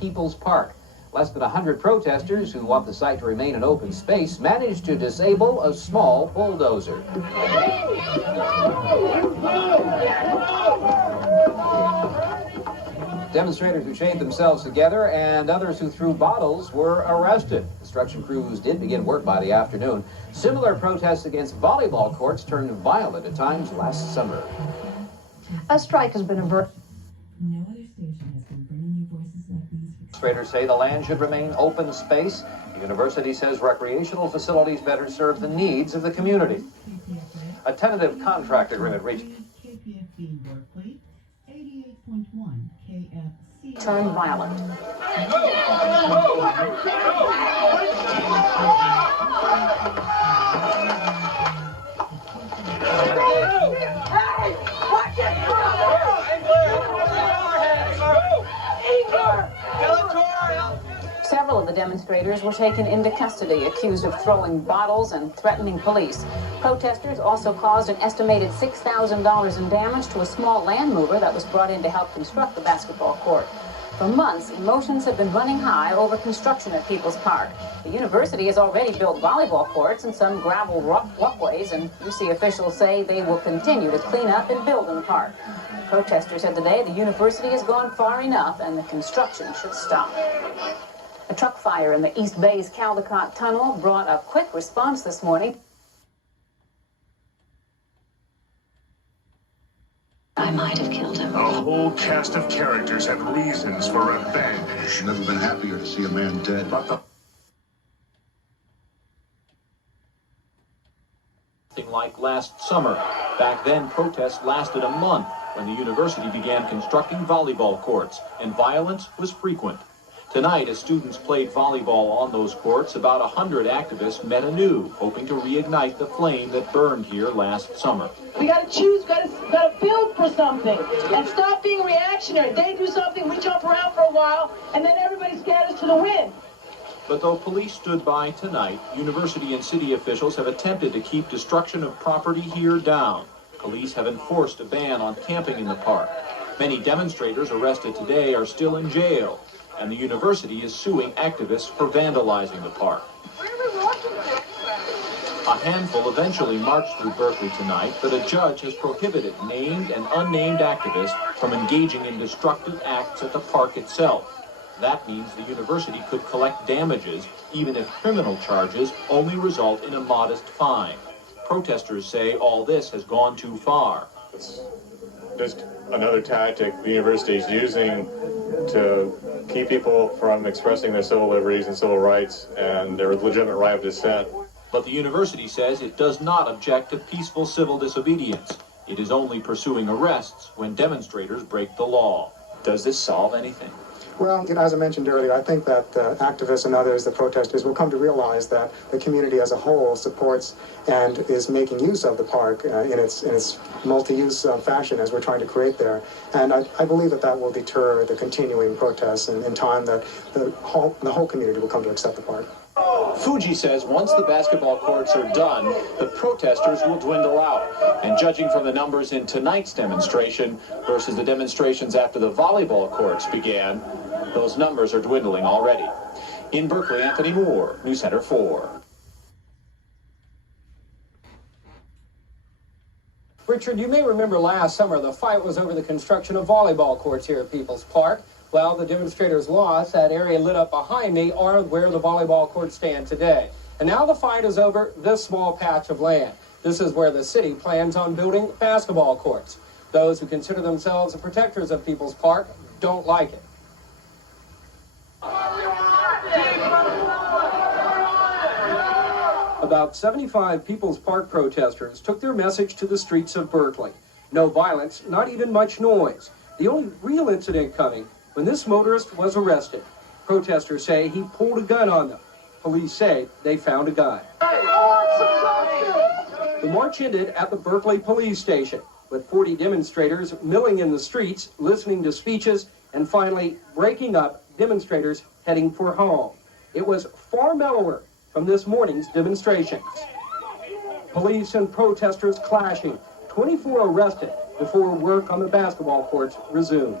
People's Park. Less than 100 protesters who want the site to remain an open space managed to disable a small bulldozer. Demonstrators who shaved themselves together and others who threw bottles were arrested. Construction crews did begin work by the afternoon. Similar protests against volleyball courts turned violent at times last summer. A strike has been averted. No other station has been bringing you voices like these. Demonstrators say the land should remain open space. The university says recreational facilities better serve the needs of the community. A tentative contract agreement reached. KPFB Berkeley, 88.1 KFC. Turned violent. Several of the demonstrators were taken into custody, accused of throwing bottles and threatening police. Protesters also caused an estimated $6,000 in damage to a small land mover that was brought in to help construct the basketball court. For months, emotions have been running high over construction at People's Park. The university has already built volleyball courts and some gravel walkways, and UC officials say they will continue to clean up and build in the park. Protesters said today the university has gone far enough and the construction should stop. A truck fire in the East Bay's Caldecott Tunnel brought a quick response this morning. I might have killed him. A whole cast of characters have reasons for revenge. Never been happier to see a man dead. But the like last summer. Back then, protests lasted a month when the university began constructing volleyball courts, and violence was frequent. Tonight, as students played volleyball on those courts, about 100 activists met anew, hoping to reignite the flame that burned here last summer. We got to choose, got to build for something, and stop being reactionary. They do something, we jump around for a while, and then everybody scatters to the wind. But though police stood by tonight, university and city officials have attempted to keep destruction of property here down. Police have enforced a ban on camping in the park. Many demonstrators arrested today are still in jail, and the university is suing activists for vandalizing the park. A handful eventually marched through Berkeley tonight, but a judge has prohibited named and unnamed activists from engaging in destructive acts at the park itself. That means the university could collect damages, even if criminal charges only result in a modest fine. Protesters say all this has gone too far. It's just another tactic the university is using to keep people from expressing their civil liberties and civil rights and their legitimate right of dissent. But the university says it does not object to peaceful civil disobedience. It is only pursuing arrests when demonstrators break the law. Does this solve anything? Well, as I mentioned earlier, I think that activists and others, the protesters, will come to realize that the community as a whole supports and is making use of the park in its multi-use fashion as we're trying to create there. And I believe that will deter the continuing protests, and in time that the whole community will come to accept the park. Fuji says once the basketball courts are done, the protesters will dwindle out. And judging from the numbers in tonight's demonstration versus the demonstrations after the volleyball courts began, those numbers are dwindling already. In Berkeley, Anthony Moore, News Center 4. Richard, you may remember last summer the fight was over the construction of volleyball courts here at People's Park. Well, the demonstrators lost. That area lit up behind me are where the volleyball courts stand today. And now the fight is over this small patch of land. This is where the city plans on building basketball courts. Those who consider themselves the protectors of People's Park don't like it. About 75 People's Park protesters took their message to the streets of Berkeley. No violence, not even much noise. The only real incident coming when this motorist was arrested. Protesters say he pulled a gun on them. Police say they found a gun. The march ended at the Berkeley police station, with 40 demonstrators milling in the streets, listening to speeches, and finally breaking up, demonstrators heading for home. It was far mellower from this morning's demonstrations. Police and protesters clashing, 24 arrested before work on the basketball courts resumed.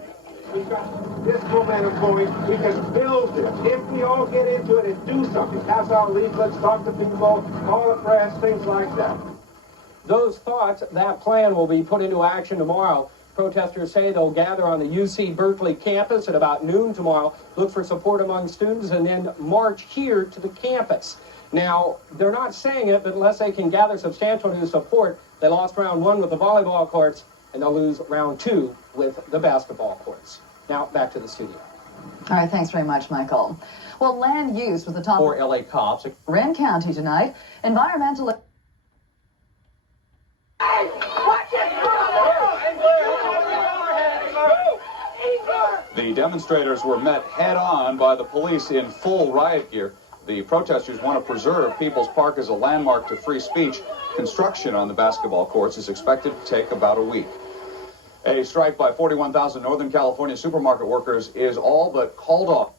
We got this momentum going. We can build this. If we all get into it and do something, pass out leaflets, talk to people, call the press, things like that. Those thoughts, that plan will be put into action tomorrow. Protesters say they'll gather on the UC Berkeley campus at about noon tomorrow, look for support among students, and then march here to the campus. Now, they're not saying it, but unless they can gather substantial new support, they lost round 1 with the volleyball courts, and they'll lose round 2 with the basketball courts. Now, back to the studio. All right, thanks very much, Michael. Well, land use was the top For LA cops. Marin County tonight. Environmental... The demonstrators were met head-on by the police in full riot gear. The protesters want to preserve People's Park as a landmark to free speech. Construction on the basketball courts is expected to take about a week. A strike by 41,000 Northern California supermarket workers is all but called off.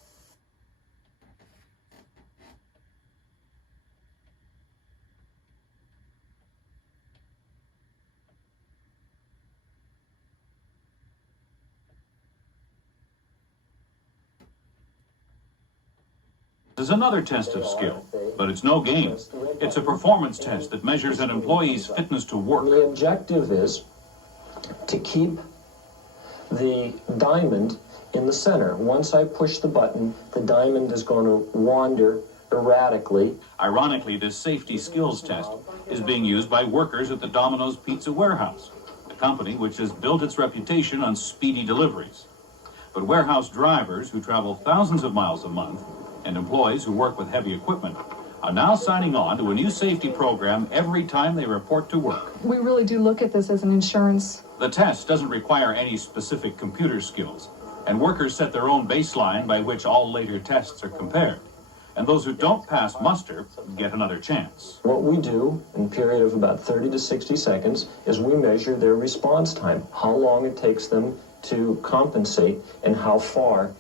Is another test of skill, but it's no game. It's a performance test that measures an employee's fitness to work. The objective is to keep the diamond in the center. Once I push the button, the diamond is going to wander erratically. Ironically, this safety skills test is being used by workers at the Domino's Pizza warehouse, a company which has built its reputation on speedy deliveries. But warehouse drivers who travel thousands of miles a month and employees who work with heavy equipment are now signing on to a new safety program every time they report to work. We really do look at this as an insurance. The test doesn't require any specific computer skills, and workers set their own baseline by which all later tests are compared. And those who don't pass muster get another chance. What we do in a period of about 30 to 60 seconds is we measure their response time, how long it takes them to compensate and how far